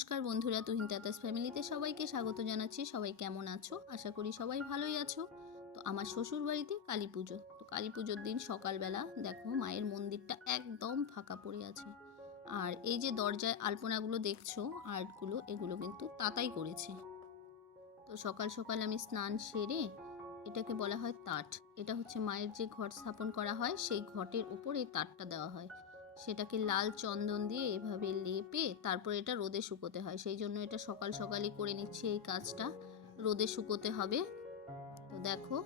নমস্কার বন্ধুরা, তুহিন তাতাস ফ্যামিলিতে সবাইকে স্বাগত জানাচ্ছি। সবাই কেমন আছো? আশা করি সবাই ভালোই আছো। তো আমার শ্বশুর বাড়িতে কালী পুজো। তো কালী পুজোর দিন সকালবেলা দেখো মায়ের মন্দিরটা একদম ফাঁকা পড়ে আছে। আর এই যে দরজায় আলপনাগুলো দেখছো, আর্টগুলো, এগুলো কিন্তু তাতাই করেছে। তো সকাল সকাল আমি স্নান সেরে, এটাকে বলা হয় তাট। এটা হচ্ছে মায়ের যে ঘট স্থাপন করা হয় সেই ঘটের ওপর এই তাটটা দেওয়া হয়। সেটাকে লাল চন্দন দিয়ে এভাবে লেপে তারপর এটা রোদে শুকোতে হয়। সেই জন্য এটা সকাল সকালই করে নিচ্ছি এই কাজটা। রোদে শুকোতে হবে। তো দেখো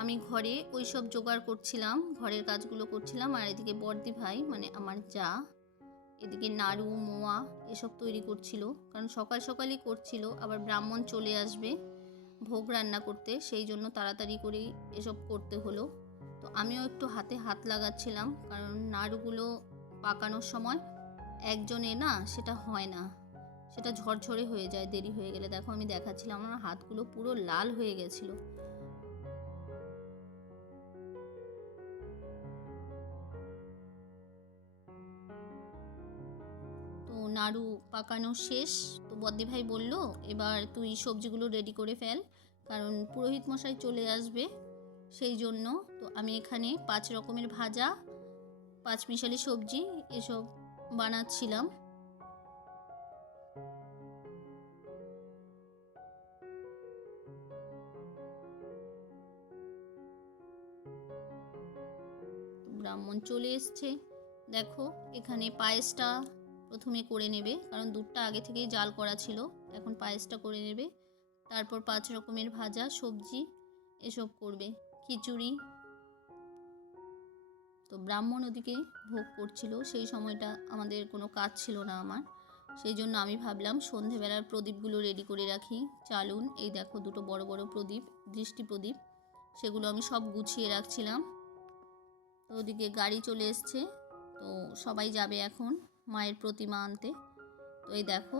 আমি ঘরে ওই সব জোগাড় করছিলাম, ঘরের কাজগুলো করছিলাম। আর এদিকে বড়দি ভাই মানে আমার যা এদিকে নাড়ু মোয়া এসব তৈরি করছিল, কারণ সকাল সকালই করছিল। আবার ব্রাহ্মণ চলে আসবে ভোগ রান্না করতে, সেই জন্য তাড়াতাড়ি করেই এসব করতে হলো। তো আমিও একটু হাতে হাত লাগাচ্ছিলাম, কারণ নাড়ুগুলো পাকানোর সময় একজনে না সেটা হয় না, সেটা ঝরঝরে হয়ে যায় দেরি হয়ে গেলে। দেখো আমি দেখাচ্ছিলাম, আমার হাতগুলো পুরো লাল হয়ে গেছিলো। তো নাড়ু পাকানো শেষ। তো বদ্দি ভাই বলল, এবার তুই সবজিগুলো রেডি করে ফেল, কারণ পুরোহিত মশাই চলে আসবে সেই জন্য। তো আমি এখানে 5 রকমের ভাজা, 5 মিশালি সবজি এসব বানাচ্ছিলাম। ব্রাহ্মণ চলে এসছে। দেখো এখানে পায়েসটা প্রথমে করে নেবে, কারণ দুধটা আগে থেকেই জাল করা ছিল। এখন পায়েসটা করে নেবে, তারপর 5 রকমের ভাজা সবজি এসব করবে, খিচুড়ি। তো ব্রাহ্মণ ওদিকে ভোগ করছিল, সেই সময়টা আমাদের কোনো কাজ ছিল না আমার। সেই জন্য আমি ভাবলাম সন্ধেবেলার প্রদীপগুলো রেডি করে রাখি। চালুন, এই দেখো দুটো বড় বড় প্রদীপ, দৃষ্টি প্রদীপ, সেগুলো আমি সব গুছিয়ে রাখছিলাম। তো ওদিকে গাড়ি চলে এসছে, তো সবাই যাবে এখন মায়ের প্রতিমা আনতে। তো এই দেখো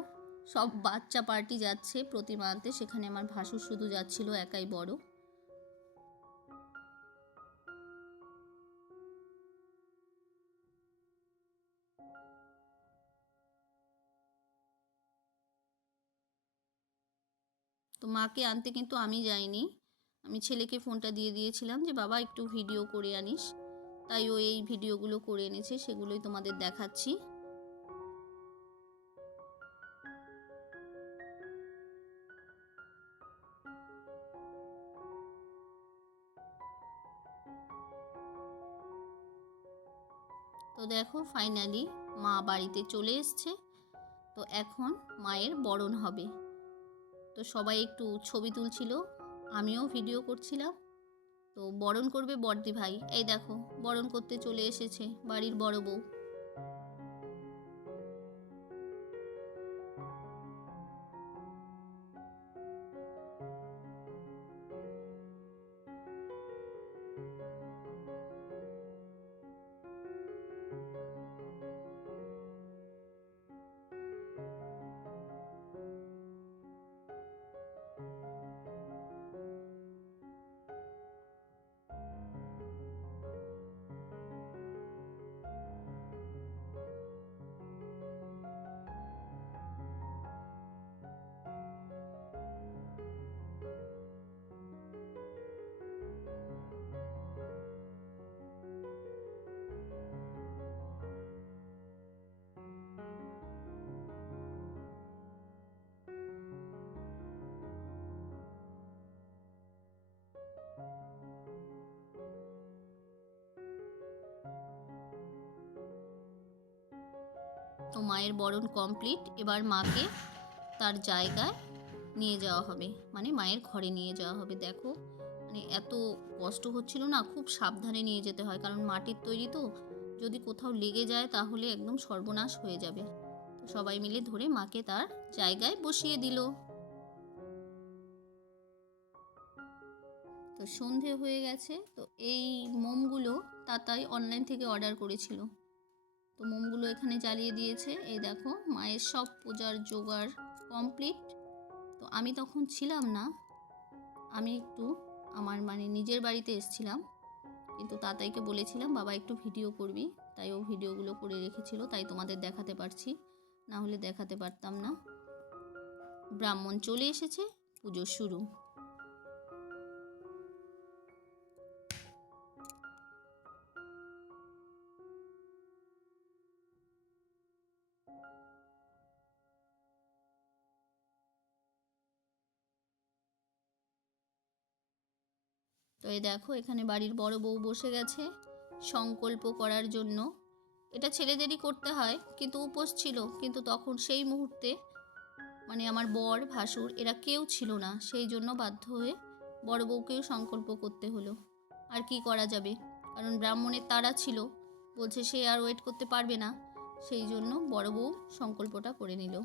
সব বাচ্চা পার্টি যাচ্ছে প্রতিমা আনতে, সেখানে আমার ভাসুর শুধু যাচ্ছিল একাই বড়। তো মাকে আনতে কিন্তু আমি যাইনি, আমি ছেলেকে ফোনটা দিয়ে দিয়েছিলাম যে বাবা একটু ভিডিও করে আনিস। তাই ও এই ভিডিওগুলো করে এনেছে, সেগুলোই তোমাদের দেখাচ্ছি। তো দেখো ফাইনালি মা বাড়িতে চলে এসছে। তো এখন মায়ের বরণ হবে। তো সবাই একটু ছবি তুলছিল, আমিও ভিডিও করছিলাম। তো বরণ করবে বড়দি ভাই, এই দেখো বরণ করতে চলে এসেছে বাড়ির বড় বউ। তো মায়ের বরণ কমপ্লিট, এবার মাকে তার জায়গায় নিয়ে যাওয়া হবে, মানে মায়ের ঘরে নিয়ে যাওয়া হবে। দেখো মানে এত কষ্ট হচ্ছিল না, খুব সাবধানে নিয়ে যেতে হয়, কারণ মাটির তৈরি তো, যদি কোথাও লেগে যায় তাহলে একদম সর্বনাশ হয়ে যাবে। তো সবাই মিলে ধরে মাকে তার জায়গায় বসিয়ে দিল। তো সন্ধে হয়ে গেছে। তো এই মোমগুলো তাতাই অনলাইন থেকে অর্ডার করেছিল, তো মোমগুলো এখানে জ্বালিয়ে দিয়েছে। এই দেখো মায়ের সব পূজার জোগাড় কমপ্লিট। তো আমি তখন ছিলাম না, আমি একটু আমার মানে নিজের বাড়িতে এসেছিলাম, কিন্তু তাতাইকে বলেছিলাম বাবা একটু ভিডিও করবি, তাই ও ভিডিওগুলো করে রেখেছিল, তাই তোমাদের দেখাতে পারছি, না হলে দেখাতে পারতাম না। ব্রাহ্মণ চলে এসেছে, পুজো শুরু। তো এই দেখো এখানে বাড়ির বড় বউ বসে গেছে সংকল্প করার জন্য। এটা ছেলেদেরই করতে হয়, কিন্তু উপোস ছিল, কিন্তু তখন সেই মুহূর্তে মানে আমার বর ভাসুর এরা কেউ ছিল না, সেই জন্য বাধ্য হয়ে বড় বউকেও সংকল্প করতে হলো। আর কি করা যাবে, কারণ ব্রাহ্মণের তাড়া ছিল, বলছে সে আর ওয়েট করতে পারবে না, সেই জন্য বড় বউ সংকল্পটা করে নিল।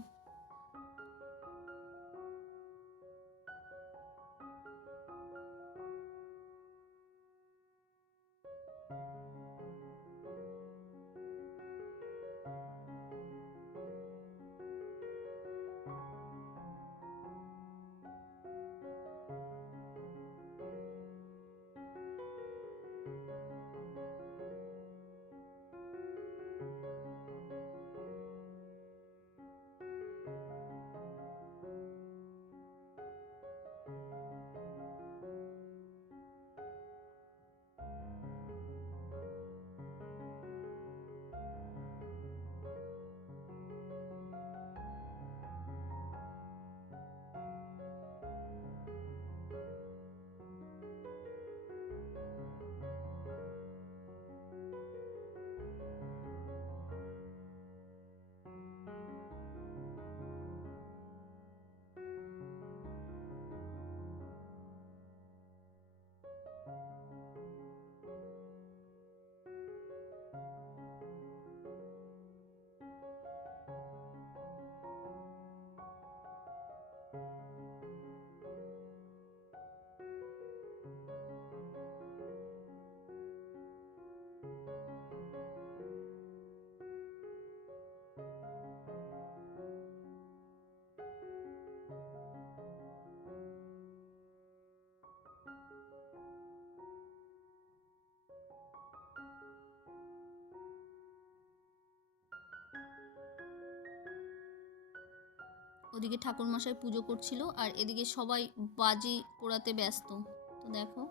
ওদিকে ঠাকুরমশাই পুজো করছিল, আর এদিকে সবাই বাজি পোড়াতে ব্যস্ত। তো দেখো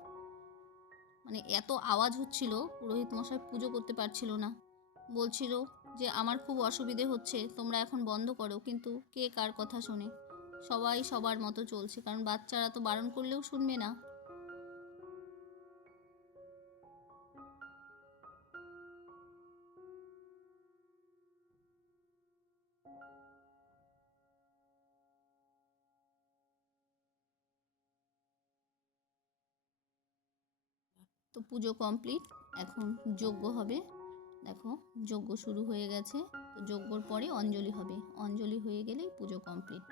মানে এত আওয়াজ হচ্ছিল, পুরোহিত মশাই পুজো করতে পারছিল না, বলছিল যে আমার খুব অসুবিধে হচ্ছে, তোমরা এখন বন্ধ করো, কিন্তু কে কার কথা শোনে, সবাই সবার মতো চলছে, কারণ বাচ্চারা তো বারণ করলেও শুনবে না। তো পুজো কমপ্লিট, এখন যজ্ঞ হবে। দেখো যজ্ঞ শুরু হয়ে গেছে, তো যজ্ঞর পরে অঞ্জলি হবে, অঞ্জলি হয়ে গেলেই পুজো কমপ্লিট।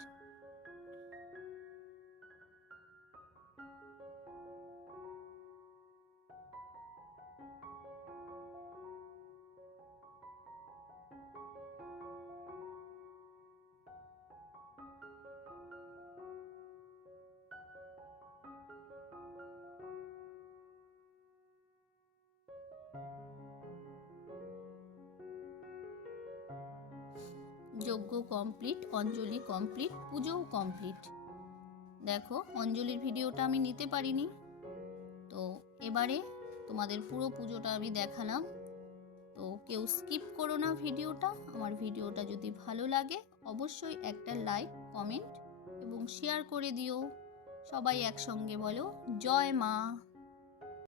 যজ্ঞ কমপ্লিট, অঞ্জলি কমপ্লিট, পুজোও কমপ্লিট। দেখো অঞ্জলির ভিডিওটা আমি নিতে পারিনি, তো এবারে তোমাদের পুরো পুজোটা আমি দেখালাম। তো কেউ স্কিপ করো না ভিডিওটা। আমার ভিডিওটা যদি ভালো লাগে অবশ্যই একটা লাইক, কমেন্ট এবং শেয়ার করে দিও। সবাই একসঙ্গে বলো জয় মা।